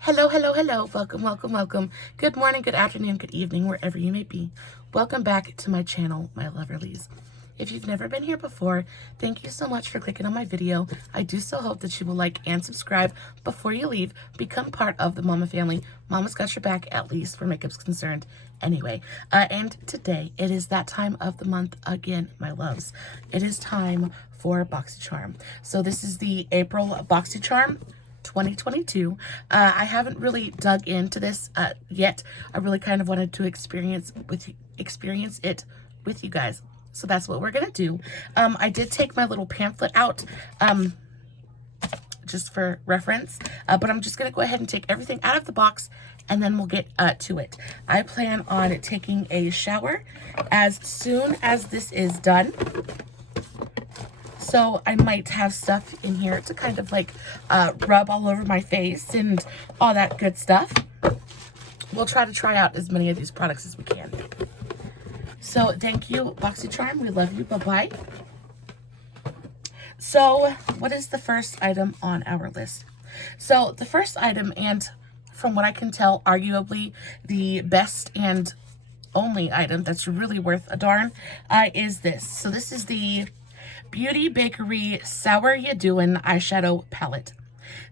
Hello, hello, hello. Welcome, welcome, welcome. Good morning, good afternoon, good evening, wherever you may be. Welcome back to my channel, my Loverlies. If you've never been here before, thank you so much for clicking on my video. I do so hope that you will like and subscribe before you leave. Become part of the Mama family. Mama's got your back, at least where makeup's concerned. Anyway, and today it is that time of the month again, my loves. It is time for BoxyCharm. So this is the April BoxyCharm 2022. I haven't really dug into this yet. I really kind of wanted to experience it with you guys. So that's what we're gonna do. I did take my little pamphlet out just for reference, but I'm just gonna go ahead and take everything out of the box and then we'll get to it. I plan on taking a shower as soon as this is done. So I might have stuff in here to kind of like rub all over my face and all that good stuff. We'll try to try out as many of these products as we can. So thank you, BoxyCharm. We love you. Bye-bye. So what is the first item on our list? So the first item, and from what I can tell, arguably the best and only item that's really worth a darn, is this. So this is the Beauty Bakery Sour Ya Doin' eyeshadow palette.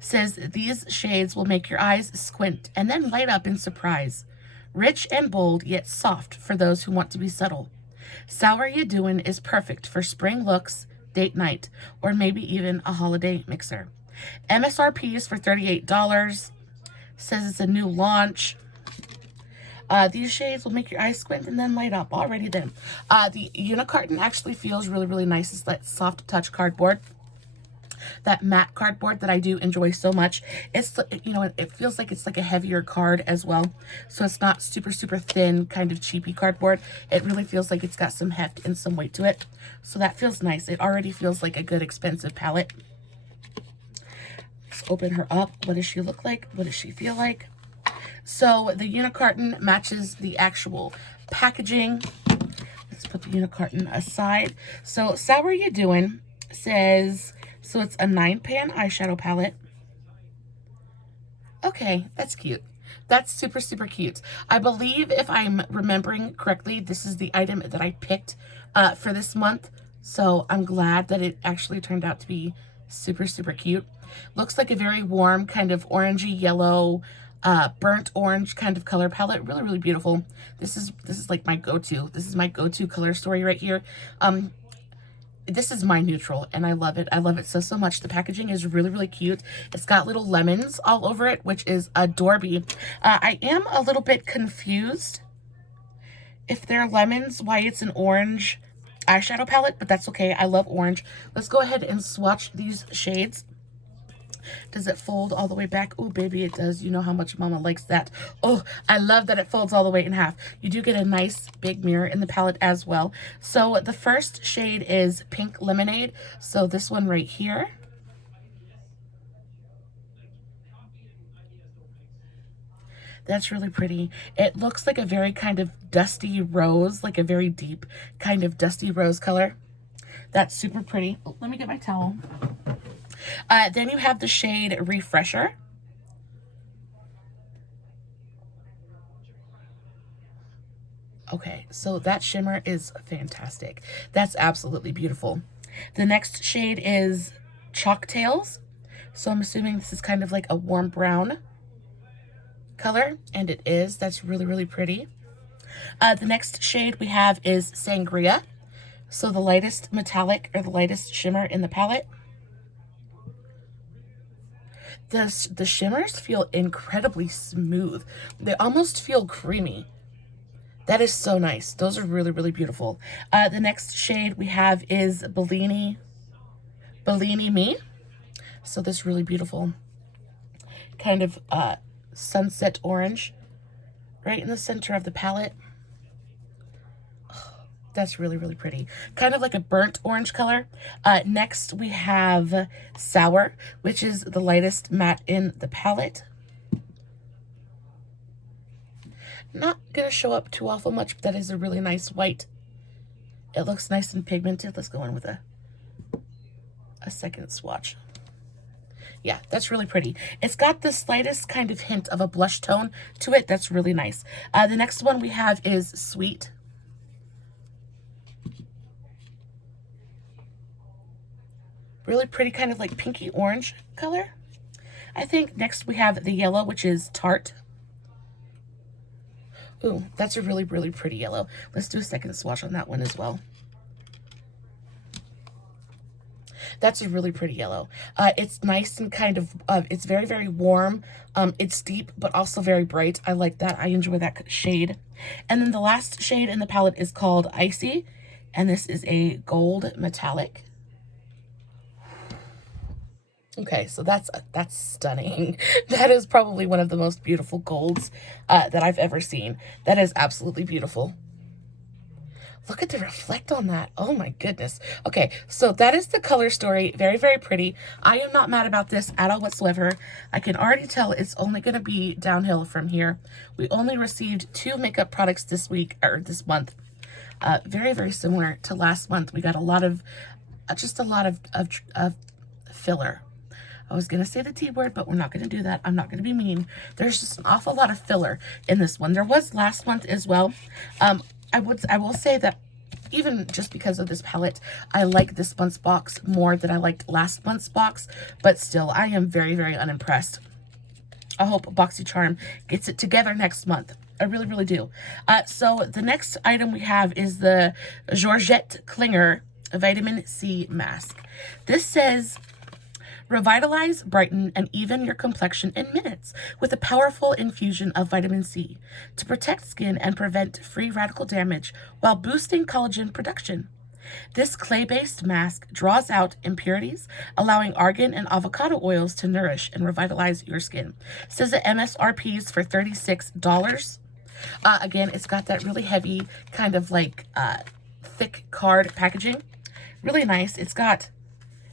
Says these shades will make your eyes squint and then light up in surprise. Rich and bold, yet soft for those who want to be subtle. Sour Ya Doin' is perfect for spring looks, date night, or maybe even a holiday mixer. MSRP is for $38. Says it's a new launch. These shades will make your eyes squint and then light up. Already then. The unicarton actually feels really, really nice. It's that soft touch cardboard. That matte cardboard that I do enjoy so much. It's, you know, it feels like it's like a heavier card as well. So it's not super, super thin, kind of cheapy cardboard. It really feels like it's got some heft and some weight to it. So that feels nice. It already feels like a good, expensive palette. Let's open her up. What does she look like? What does she feel like? So the unicarton matches the actual packaging. Let's put the unicarton aside. So Sour Ya Doin' says, so it's a 9-pan eyeshadow palette. Okay, that's cute. That's super, super cute. I believe, if I'm remembering correctly, this is the item that I picked for this month. So I'm glad that it actually turned out to be super, super cute. Looks like a very warm kind of orangey yellow, burnt orange kind of color palette. Really, really beautiful. This is like my go-to. This is my go-to color story right here. This is my neutral and I love it. I love it so, so much. The packaging is really, really cute. It's got little lemons all over it, which is adorable. I am a little bit confused if they're lemons, why it's an orange eyeshadow palette, but that's okay. I love orange. Let's go ahead and swatch these shades. Does it fold all the way back? Oh, baby, it does. You know how much Mama likes that. Oh, I love that it folds all the way in half. You do get a nice big mirror in the palette as well. So the first shade is Pink Lemonade. So this one right here. That's really pretty. It looks like a very kind of dusty rose, like a very deep kind of dusty rose color. That's super pretty. Oh, let me get my towel. Then you have the shade Refresher. Okay, so that shimmer is fantastic. That's absolutely beautiful. The next shade is Chalktails. So I'm assuming this is kind of like a warm brown color, and it is. That's really, really pretty. The next shade we have is Sangria. So the lightest metallic, or the lightest shimmer in the palette. The shimmers feel incredibly smooth. They almost feel creamy. That is so nice. Those are really, really beautiful. The next shade we have is Bellini Me. So this really beautiful kind of sunset orange right in the center of the palette. That's really, really pretty. Kind of like a burnt orange color. Next, we have Sour, which is the lightest matte in the palette. Not going to show up too awful much, but that is a really nice white. It looks nice and pigmented. Let's go in with a second swatch. Yeah, that's really pretty. It's got the slightest kind of hint of a blush tone to it. That's really nice. The next one we have is Sweet. Really pretty, kind of like pinky orange color. I think next we have the yellow, which is Tart. Ooh, that's a really, really pretty yellow. Let's do a second swatch on that one as well. That's a really pretty yellow. It's nice and kind of, it's very, very warm. It's deep, but also very bright. I like that. I enjoy that shade. And then the last shade in the palette is called Icy. And this is a gold metallic. Okay, so that's stunning. That is probably one of the most beautiful golds that I've ever seen. That is absolutely beautiful. Look at the reflect on that. Oh my goodness. Okay, so that is the color story. Very, very pretty. I am not mad about this at all whatsoever. I can already tell it's only going to be downhill from here. We only received 2 makeup products this week, or this month. Very, very similar to last month. We got a lot of, just a lot of filler. I was going to say the T word, but we're not going to do that. I'm not going to be mean. There's just an awful lot of filler in this one. There was last month as well. I will say that even just because of this palette, I like this month's box more than I liked last month's box, but still, I am very, very unimpressed. I hope BoxyCharm gets it together next month. I really, really do. So the next item we have is the Georgette Klinger Vitamin C Mask. This says, revitalize, brighten, and even your complexion in minutes with a powerful infusion of vitamin C to protect skin and prevent free radical damage while boosting collagen production. This clay-based mask draws out impurities, allowing argan and avocado oils to nourish and revitalize your skin. It says the MSRP is for $36. Again, it's got that really heavy kind of like thick card packaging. Really nice. It's got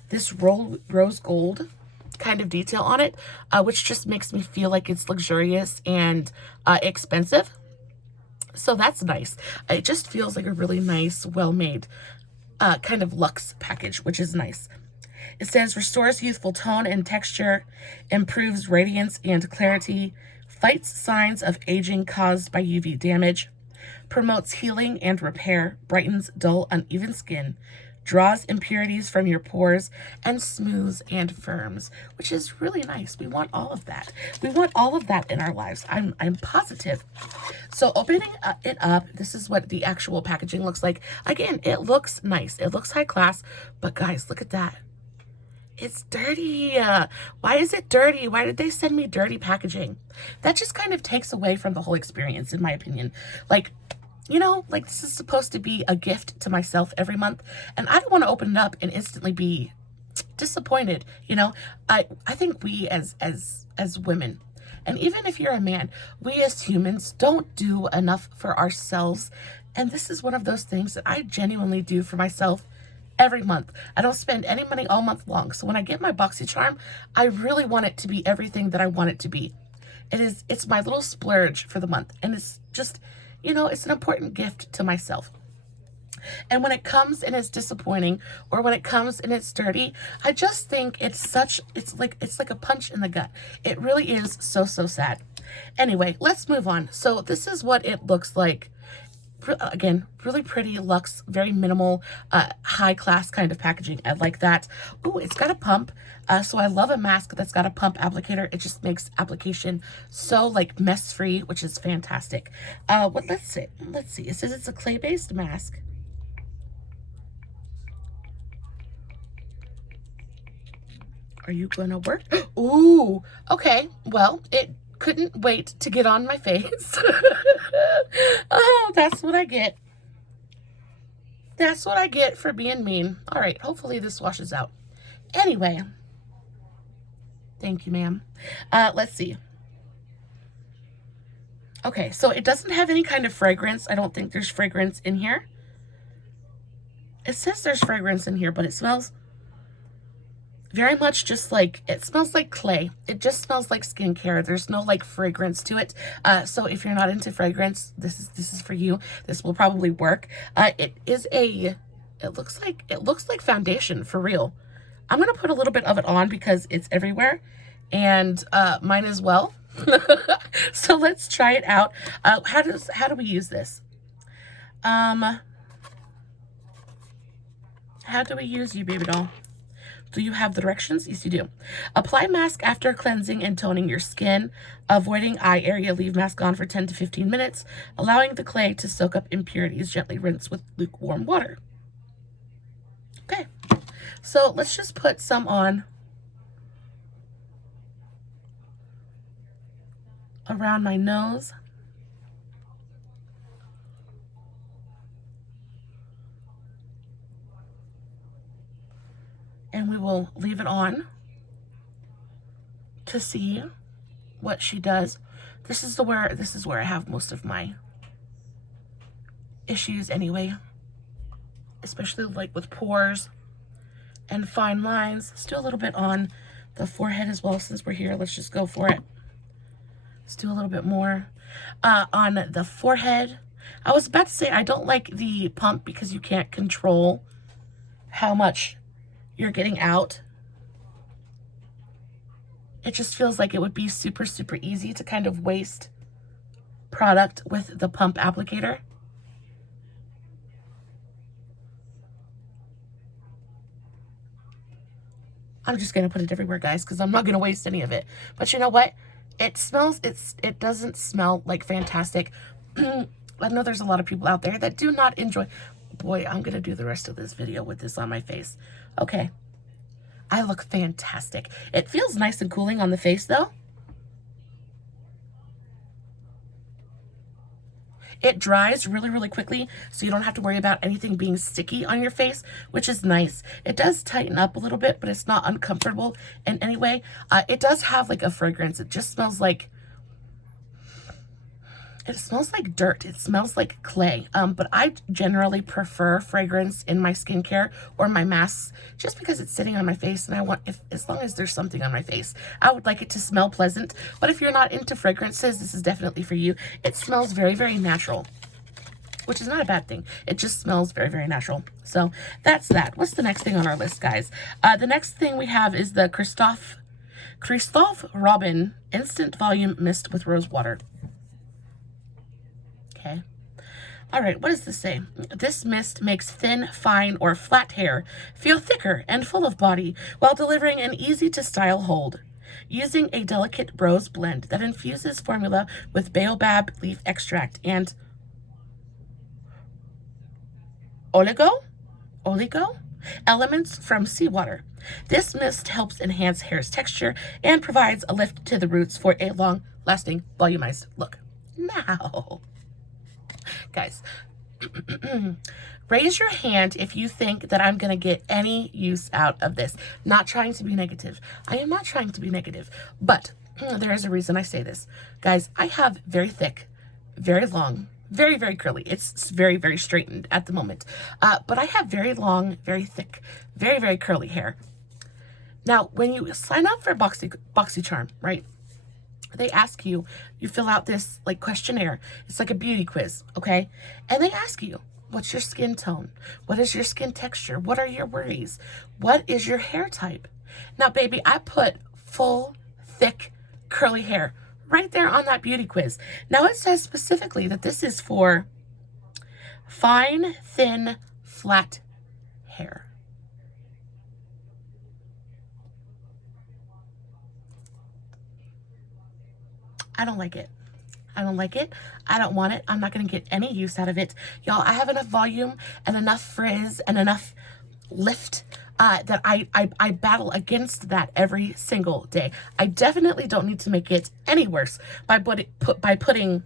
this rose gold kind of detail on it, which just makes me feel like it's luxurious and expensive. So that's nice. It just feels like a really nice, well-made kind of luxe package, which is nice. It says restores youthful tone and texture, improves radiance and clarity, fights signs of aging caused by UV damage, promotes healing and repair, brightens dull, uneven skin, draws impurities from your pores, and smooths and firms, which is really nice. We want all of that. We want all of that in our lives. I'm positive. So opening it up, this is what the actual packaging looks like. Again, it looks nice. It looks high class, but guys, look at that. It's dirty. Why is it dirty? Why did they send me dirty packaging? That just kind of takes away from the whole experience, in my opinion. Like, you know, like this is supposed to be a gift to myself every month, and I don't want to open it up and instantly be disappointed. You know, I think we as women, and even if you're a man, we as humans don't do enough for ourselves, and this is one of those things that I genuinely do for myself every month. I don't spend any money all month long, so when I get my BoxyCharm, I really want it to be everything that I want it to be. It's my little splurge for the month, and it's just, you know, it's an important gift to myself. And when it comes and it's disappointing, or when it comes and it's dirty, I just think it's like a punch in the gut. It really is so sad. Anyway, let's move on. So this is what it looks like. Again, really pretty, luxe, very minimal, high class kind of packaging. I like that. Oh, it's got a pump. So I love a mask that's got a pump applicator. It just makes application so like mess free, which is fantastic. Let's see. It says it's a clay-based mask. Are you gonna work? Ooh, okay. Well, it couldn't wait to get on my face. Oh, that's what I get. That's what I get for being mean. All right, hopefully this washes out. Anyway, thank you, ma'am. Let's see. Okay, so it doesn't have any kind of fragrance. I don't think there's fragrance in here. It says there's fragrance in here, but it smells very much just like, it smells like clay. It just smells like skincare. There's no like fragrance to it. So if you're not into fragrance, this is for you. This will probably work. It looks like foundation for real. I'm going to put a little bit of it on because it's everywhere, and mine as well. So let's try it out. How do we use this? How do we use you, baby doll? Do you have the directions? Yes, you do. Apply mask after cleansing and toning your skin, avoiding eye area. Leave mask on for 10 to 15 minutes, allowing the clay to soak up impurities. Gently rinse with lukewarm water. Okay, so let's just put some on around my nose. And we will leave it on to see what she does. This is where I have most of my issues anyway, especially like with pores and fine lines. Let's do a little bit on the forehead as well. Since we're here, let's just go for it. Let's do a little bit more on the forehead. I was about to say I don't like the pump because you can't control how much you're getting out. It just feels like it would be super, super easy to kind of waste product with the pump applicator. I'm just going to put it everywhere, guys, because I'm not going to waste any of it. But you know what? It smells, it doesn't smell like fantastic. I know there's a lot of people out there that do not enjoy. Boy, I'm going to do the rest of this video with this on my face. Okay. I look fantastic. It feels nice and cooling on the face, though. It dries really, really quickly, so you don't have to worry about anything being sticky on your face, which is nice. It does tighten up a little bit, but it's not uncomfortable in any way. It does have like a fragrance. It just smells like, it smells like dirt. It smells like clay. But I generally prefer fragrance in my skincare or my masks just because it's sitting on my face, and I want, as long as there's something on my face, I would like it to smell pleasant. But if you're not into fragrances, this is definitely for you. It smells very, very natural, which is not a bad thing. It just smells very, very natural. So that's that. What's the next thing on our list, guys? The next thing we have is the Kristoff Robin Instant Volume Mist with Rose Water. Okay. All right, what does this say? This mist makes thin, fine, or flat hair feel thicker and full of body while delivering an easy-to-style hold. Using a delicate rose blend that infuses formula with baobab leaf extract and oligo elements from seawater. This mist helps enhance hair's texture and provides a lift to the roots for a long-lasting, volumized look. Now, guys, raise your hand if you think that I'm going to get any use out of this. Not trying to be negative. I am not trying to be negative, but there is a reason I say this. Guys, I have very thick, very long, very, very curly. It's very, very straightened at the moment. But I have very long, very thick, very, very curly hair. Now, when you sign up for BoxyCharm, right? They ask you, you fill out this like questionnaire. It's like a beauty quiz, okay? And they ask you, what's your skin tone? What is your skin texture? What are your worries? What is your hair type? Now, baby, I put full, thick, curly hair right there on that beauty quiz. Now, it says specifically that this is for fine, thin, flat hair. I don't like it. I don't like it. I don't want it. I'm not going to get any use out of it. Y'all, I have enough volume and enough frizz and enough lift that I battle against that every single day. I definitely don't need to make it any worse by putting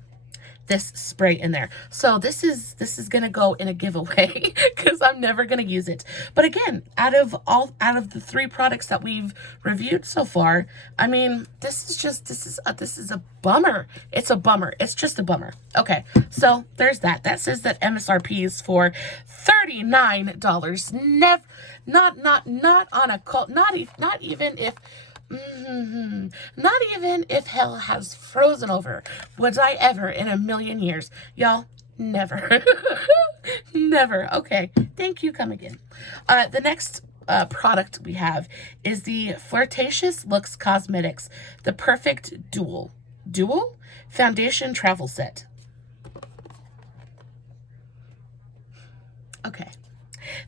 this spray in there. So this is going to go in a giveaway because I'm never going to use it. But again, out of the 3 products that we've reviewed so far, I mean, this is a bummer. It's a bummer. It's just a bummer. Okay. So there's that. That says that MSRP is for $39. Not on a cult, not even if not even if hell has frozen over would I ever in a million years. Y'all, never. Never. Okay, thank you. Come again. The next product we have is the Flirtatious Looks Cosmetics, the Perfect Dual Foundation Travel Set. Okay.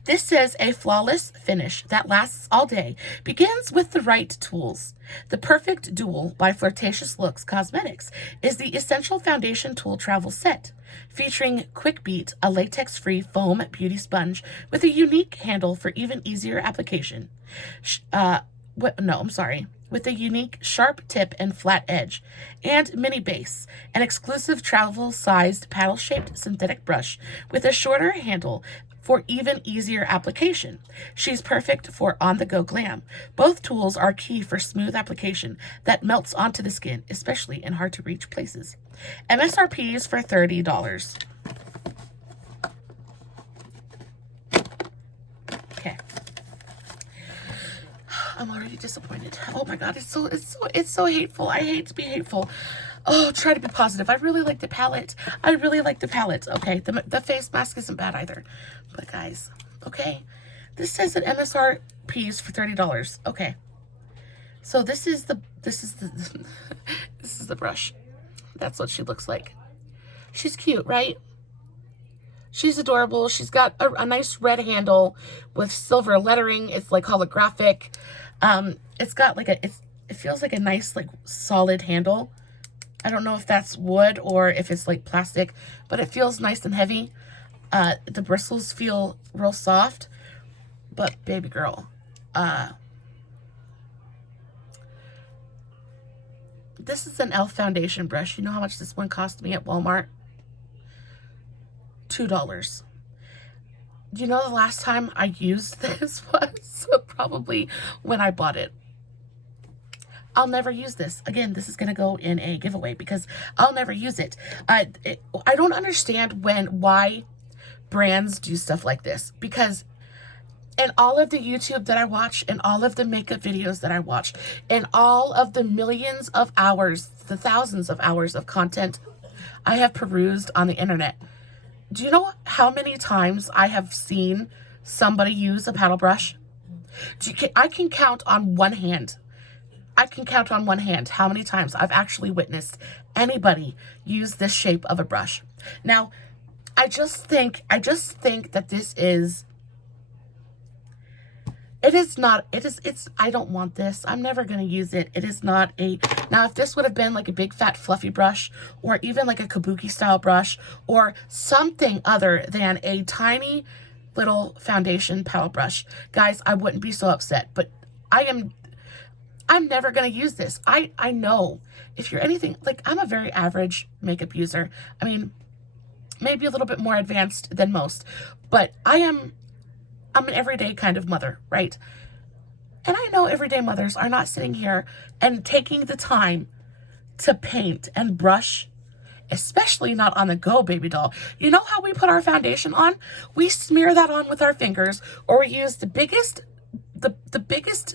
This says a flawless finish that lasts all day begins with the right tools. The Perfect Dual by Flirtatious Looks Cosmetics is the essential foundation tool travel set, featuring Quick Beat, a latex-free foam beauty sponge with a unique handle for even easier application. With a unique sharp tip and flat edge, and mini base, an exclusive travel-sized paddle-shaped synthetic brush with a shorter handle for even easier application. She's perfect for on-the-go glam. Both tools are key for smooth application that melts onto the skin, especially in hard-to-reach places. MSRP is for $30. Okay. I'm already disappointed. Oh my god, it's so hateful. I hate to be hateful. Oh, try to be positive. I really like the palette. Okay, the face mask isn't bad either. But guys, okay, this says that MSRP is for $30. Okay, so this is the this is the brush. That's what she looks like. She's cute, right? She's adorable. She's got a nice red handle with silver lettering. It's like holographic. It's got like it feels like a nice like solid handle. I don't know if that's wood or if it's like plastic, but it feels nice and heavy. The bristles feel real soft, but baby girl, this is an e.l.f. foundation brush. You know how much this one cost me at Walmart? $2. Do you know the last time I used this was probably when I bought it. I'll never use this. Again, this is going to go in a giveaway because I'll never use it. I don't understand why brands do stuff like this, because in all of the YouTube that I watch, and all of the makeup videos that I watch, and all of the millions of hours, the thousands of hours of content I have perused on the internet, do you know how many times I have seen somebody use a paddle brush? I can count on one hand. How many times I've actually witnessed anybody use this shape of a brush. Now, I just think that this is, I don't want this. I'm never going to use it. It is not now if this would have been like a big fat fluffy brush, or even like a kabuki style brush, or something other than a tiny little foundation paddle brush, guys, I wouldn't be so upset. But I'm never going to use this. I know if you're anything, like, I'm a very average makeup user. I mean, maybe a little bit more advanced than most, but I'm an everyday kind of mother, right? And I know everyday mothers are not sitting here and taking the time to paint and brush, especially not on the go, baby doll. You know how we put our foundation on? We smear that on with our fingers, or we use the biggest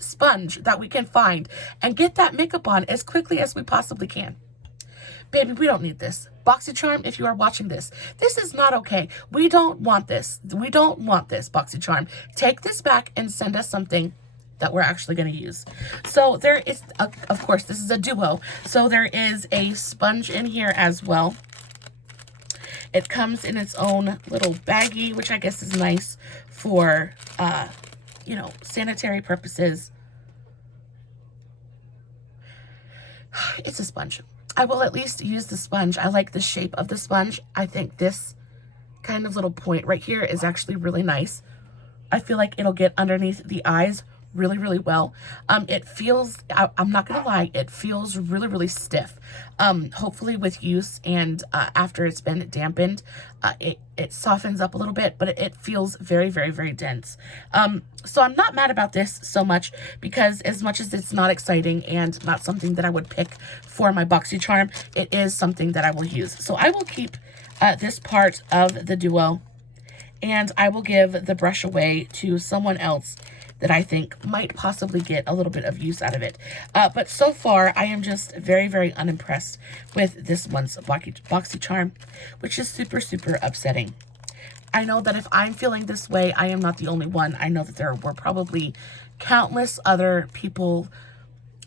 sponge that we can find and get that makeup on as quickly as we possibly can. Baby, we don't need this. BoxyCharm, if you are watching this, this is not okay. We don't want this. We don't want this, BoxyCharm. Take this back and send us something that we're actually going to use. So there is, of course, this is a duo. So there is a sponge in here as well. It comes in its own little baggie, which I guess is nice for, you know, sanitary purposes. It's a sponge. I will at least use the sponge. I like the shape of the sponge. I think this kind of little point right here is actually really nice. I feel like it'll get underneath the eyes really, really well. It feels, I'm not gonna lie, it feels really, really stiff. Hopefully with use and after it's been dampened, it softens up a little bit, but it feels very, very, very dense. So I'm not mad about this so much, because as much as it's not exciting and not something that I would pick for my BoxyCharm, it is something that I will use. So I will keep this part of the duo, and I will give the brush away to someone else that I think might possibly get a little bit of use out of it. But so far, I am just very, very unimpressed with this one's BoxyCharm, which is super, super upsetting. I know that if I'm feeling this way, I am not the only one. I know that there were probably countless other people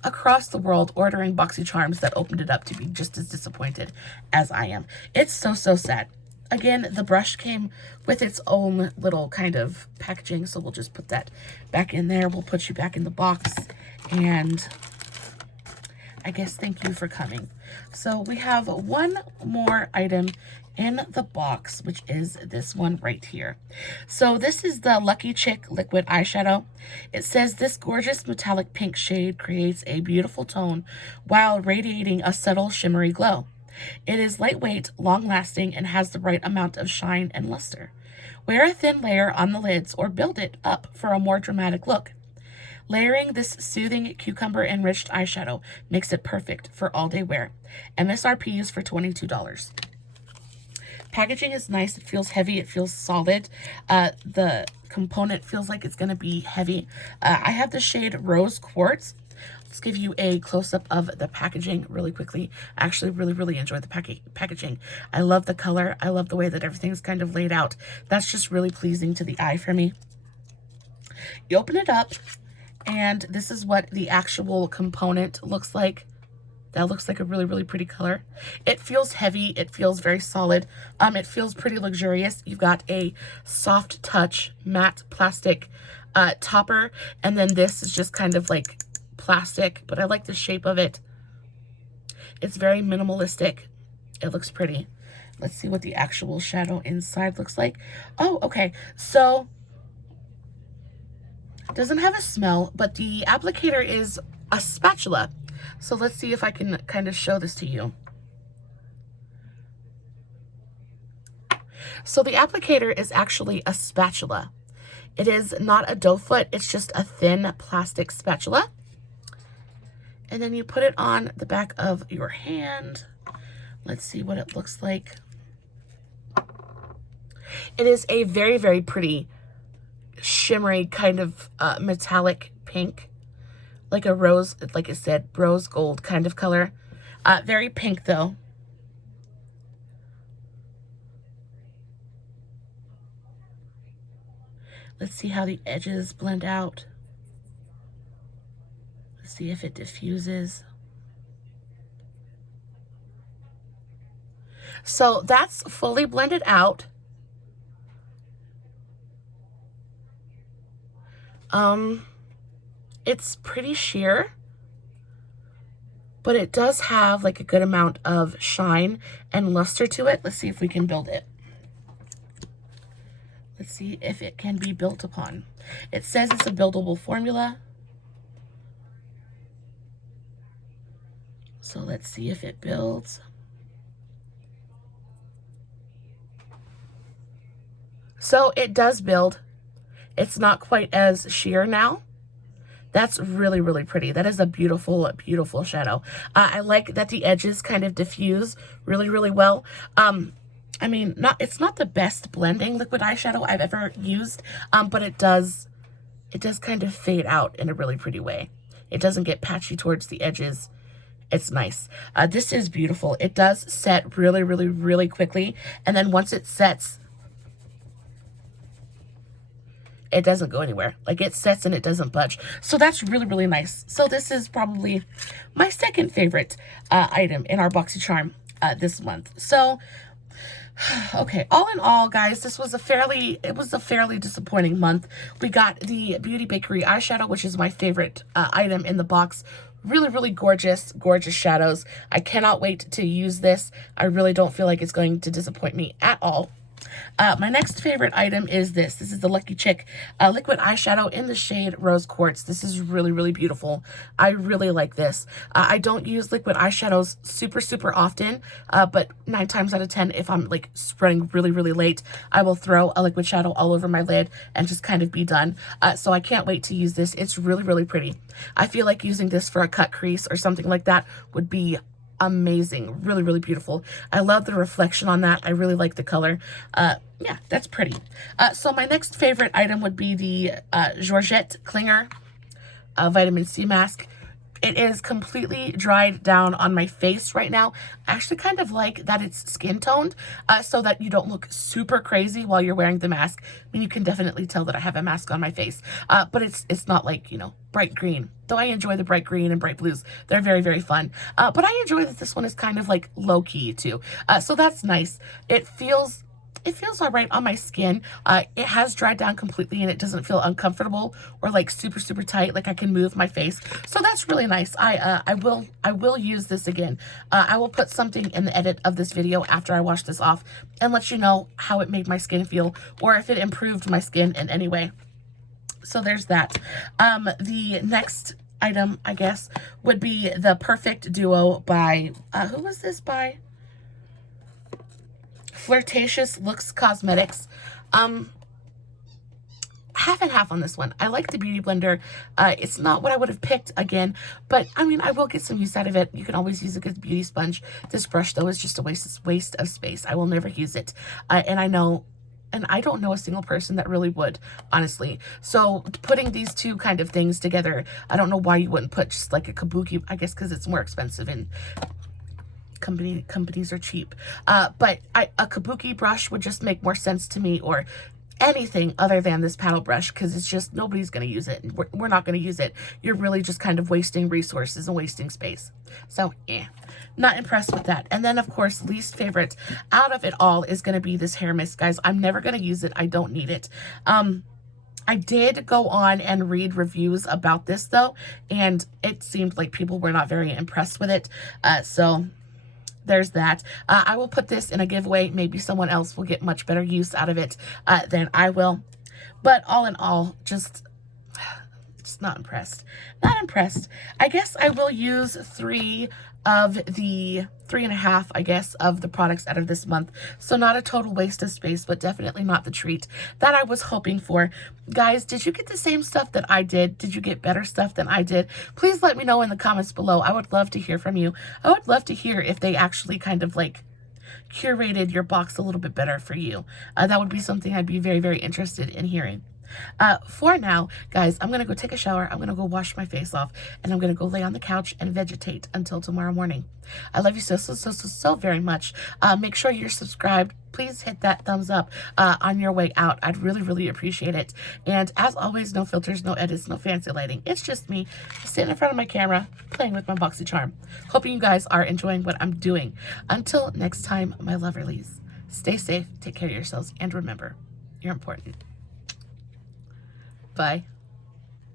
across the world ordering BoxyCharms that opened it up to be just as disappointed as I am. It's so, so sad. Again, the brush came with its own little kind of packaging, so we'll just put that back in there. We'll put you back in the box, and I guess thank you for coming. So we have one more item in the box, which is this one right here. So this is the Lucky Chick liquid eyeshadow. It says this gorgeous metallic pink shade creates a beautiful tone while radiating a subtle shimmery glow. It is lightweight, long-lasting, and has the right amount of shine and luster. Wear a thin layer on the lids or build it up for a more dramatic look. Layering this soothing cucumber-enriched eyeshadow makes it perfect for all-day wear. MSRP is for $22. Packaging is nice. It feels heavy. It feels solid. The component feels like it's going to be heavy. I have the shade Rose Quartz. Let's give you a close-up of the packaging really quickly. I actually really enjoy the packaging. I love the color. I love the way that everything's kind of laid out. That's just really pleasing to the eye for me. You open it up, and this is what the actual component looks like. That looks like a really pretty color. It feels heavy. It feels very solid. It feels pretty luxurious. You've got a soft touch matte plastic topper, and then this is just kind of like plastic, but I like the shape of it. It's very minimalistic. It looks pretty. Let's see what the actual shadow inside looks like. Oh, okay. So it doesn't have a smell, but the applicator is a spatula. So let's see if I can kind of show this to you. So the applicator is actually a spatula. It is not a doe foot. It's just a thin plastic spatula. And then you put it on the back of your hand. Let's see what it looks like. It is a very pretty shimmery kind of metallic pink. Like a rose, like I said, rose gold kind of color. Very pink though. Let's see how the edges blend out. Let's see if it diffuses. So that's fully blended out. It's pretty sheer, but it does have like a good amount of shine and luster to it. Let's see if we can build it. Let's see if it can be built upon. It says it's a buildable formula. So let's see if it builds. So it does build. It's not quite as sheer now. That's really pretty. That is a beautiful shadow. I like that the edges kind of diffuse really well. I mean, it's not the best blending liquid eyeshadow I've ever used, but it does kind of fade out in a really pretty way. It doesn't get patchy towards the edges. It's nice. This is beautiful. It does set really quickly, and then once it sets, it doesn't go anywhere. Like, it sets and it doesn't budge. So that's really nice. So this is probably my second favorite item in our BoxyCharm this month. So, okay, all in all, guys, this was a fairly disappointing month. We got the Beauty Bakery eyeshadow, which is my favorite item in the box. Really gorgeous shadows. I cannot wait to use this. I really don't feel like it's going to disappoint me at all. My next favorite item is this. This is the Lucky Chick liquid eyeshadow in the shade Rose Quartz. This is really beautiful. I really like this. I don't use liquid eyeshadows super often, but 9 times out of 10, if I'm like running really late, I will throw a liquid shadow all over my lid and just kind of be done. So I can't wait to use this. It's really pretty. I feel like using this for a cut crease or something like that would be amazing. Really beautiful. I love the reflection on that. I really like the color. Yeah, that's pretty. So my next favorite item would be the Georgette Clinger vitamin C mask. It is completely dried down on my face right now. I actually kind of like that it's skin toned so that you don't look super crazy while you're wearing the mask. I mean, you can definitely tell that I have a mask on my face, but it's not like, you know, bright green. Though I enjoy the bright green and bright blues. They're very, very fun. But I enjoy that this one is kind of like low key too. So that's nice. It feels all right on my skin. It has dried down completely and it doesn't feel uncomfortable or like super, super tight. Like I can move my face. So that's really nice. I will use this again. I will put something in the edit of this video after I wash this off and let you know how it made my skin feel or if it improved my skin in any way. So there's that. The next item, I guess, would be the Perfect Duo by, who was this by? Flirtatious Looks Cosmetics. Half and half on this one. I like the Beauty Blender. It's not what I would have picked again, but I mean, I will get some use out of it. You can always use a good beauty sponge. This brush, though, is just a waste of space. I will never use it. And I don't know a single person that really would, honestly. So putting these two kind of things together, I don't know why you wouldn't put just like a kabuki, I guess because it's more expensive and companies are cheap. But a kabuki brush would just make more sense to me, or anything other than this paddle brush, because it's just, nobody's going to use it. We're not going to use it. You're really just kind of wasting resources and wasting space. So, not impressed with that. And then, of course, least favorite out of it all is going to be this hair mist, guys. I'm never going to use it. I don't need it. I did go on and read reviews about this, though, and it seemed like people were not very impressed with it. So there's that. I will put this in a giveaway. Maybe someone else will get much better use out of it than I will. But all in all, just not impressed. Not impressed. I guess I will use 3 of the 3.5, I guess, of the products out of this month. So not a total waste of space, but definitely not the treat that I was hoping for. Guys, did you get the same stuff that I did? Did you get better stuff than I did? Please let me know in the comments below. I would love to hear from you. I would love to hear if they actually kind of like curated your box a little bit better for you. That would be something I'd be very, very interested in hearing. For now, guys, I'm going to go take a shower. I'm going to go wash my face off, and I'm going to go lay on the couch and vegetate until tomorrow morning. I love you so very much. Make sure you're subscribed. Please hit that thumbs up on your way out. I'd really, really appreciate it. And as always, no filters, no edits, no fancy lighting. It's just me sitting in front of my camera playing with my BoxyCharm. Hoping you guys are enjoying what I'm doing. Until next time, my loverlies, stay safe, take care of yourselves, and remember, you're important. Bye.